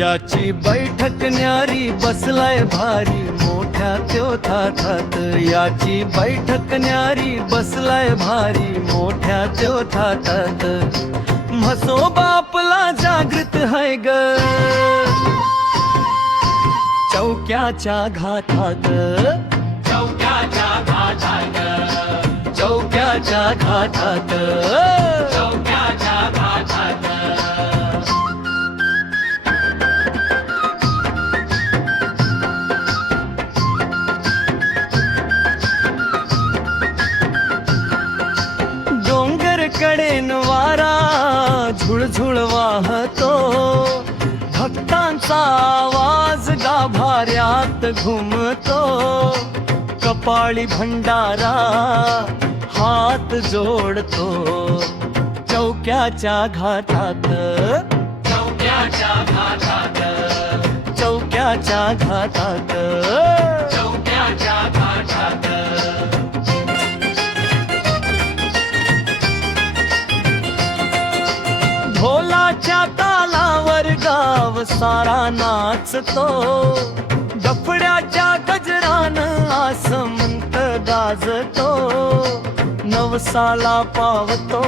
याची बैठक न्यारी बसलाय भारी मोठ्या त्यो थाटात. याची बैठक न्यारी बसलाय भारी मोठ्या त्यो थाटात. म्हसोबा आपला जागृत है ग चौक्याच्या घाटात. चौक्याच्या घाटात. चौक्याच्या घाटात. चौक्याच्या घाटात. डोंगर कडेन वारा झुळझुळ वाहतो. भक्तांचा आवाज गाभाऱ्यात घुमतो. कपाळी भंडारा हात जोडतो. चौक्याच्या घाटात. चौक्याच्या घाटात. चौक्याच्या घाटात. चौक्याच्या घाटात. ढोलाच्या तालावर गाव सारा नाचतो. डफड्याच्या गजरान आसमंत गाजतो. नवसाला पावतो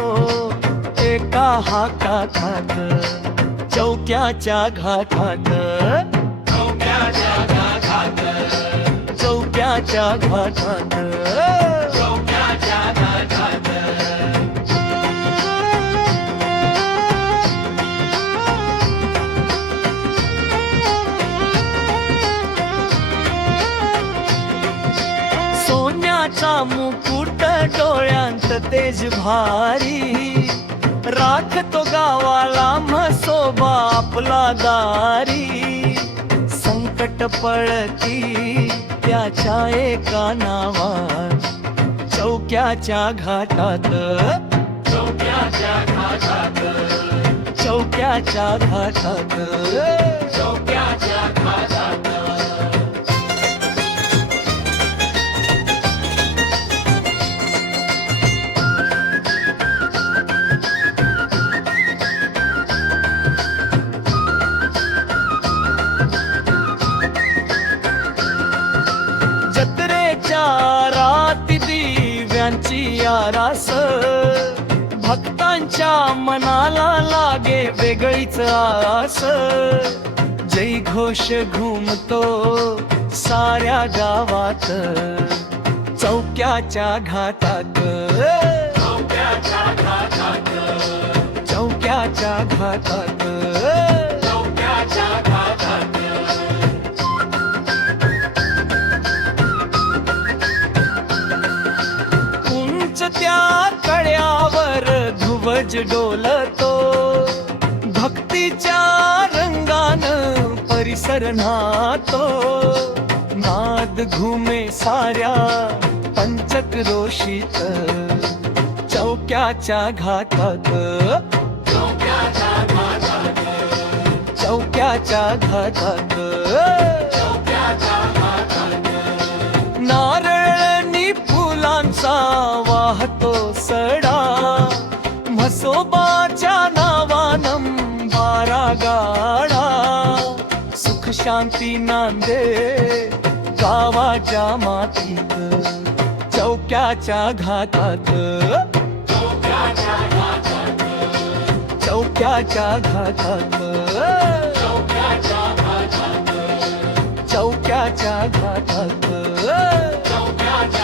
एका हाकाखात. चौक्याच्या घाटात. चौक्याच्या घाटात. चौक्याच्या घाटात. चौक्याच्या घाटात. सोन्याचा मुकुट डोळ्यांत तेज भारी. राखतो गावाला म्हसोबा आपला दारी. संकट पळती त्याच्या एका नावात. चौक्याच्या घाटात. चौक्याच्या घाटात. चौक्याच्या घाटात. चौक्याच्या घाटात. राती दिव्यांची आरास. भक्तांच्या मनाला लागे वेगळीच आस. जय घोष घुमतो साऱ्या गावात. चौक्याच्या घाटात. चौक्याच्या घाटात. चौक्याच्या घाटात. चौक्याच्या घाटात. त्या कड्यावर ध्रुवज डोलतो. भक्तीच्या रंगान परिसर न्हातो. नाद घुमे साऱ्या पंचक्रोशीत. चौक्याच्या घाटात. चौक्याच्या घाटात. चौक्याच्या घाटात. चौक्याच्या घाटात. नारळनी फुलांचा वाहतो सडा. म्हसोबाच्या नावानं बारा गाडा. सुख शांती नांदे गावाच्या मातीत. चौक्याच्या घाटात. चौक्याच्या घाटात. चौक्याच्या घाटात. चौक्याच्या घाटात. चौक्याच्या घाटात. चौक्याच्या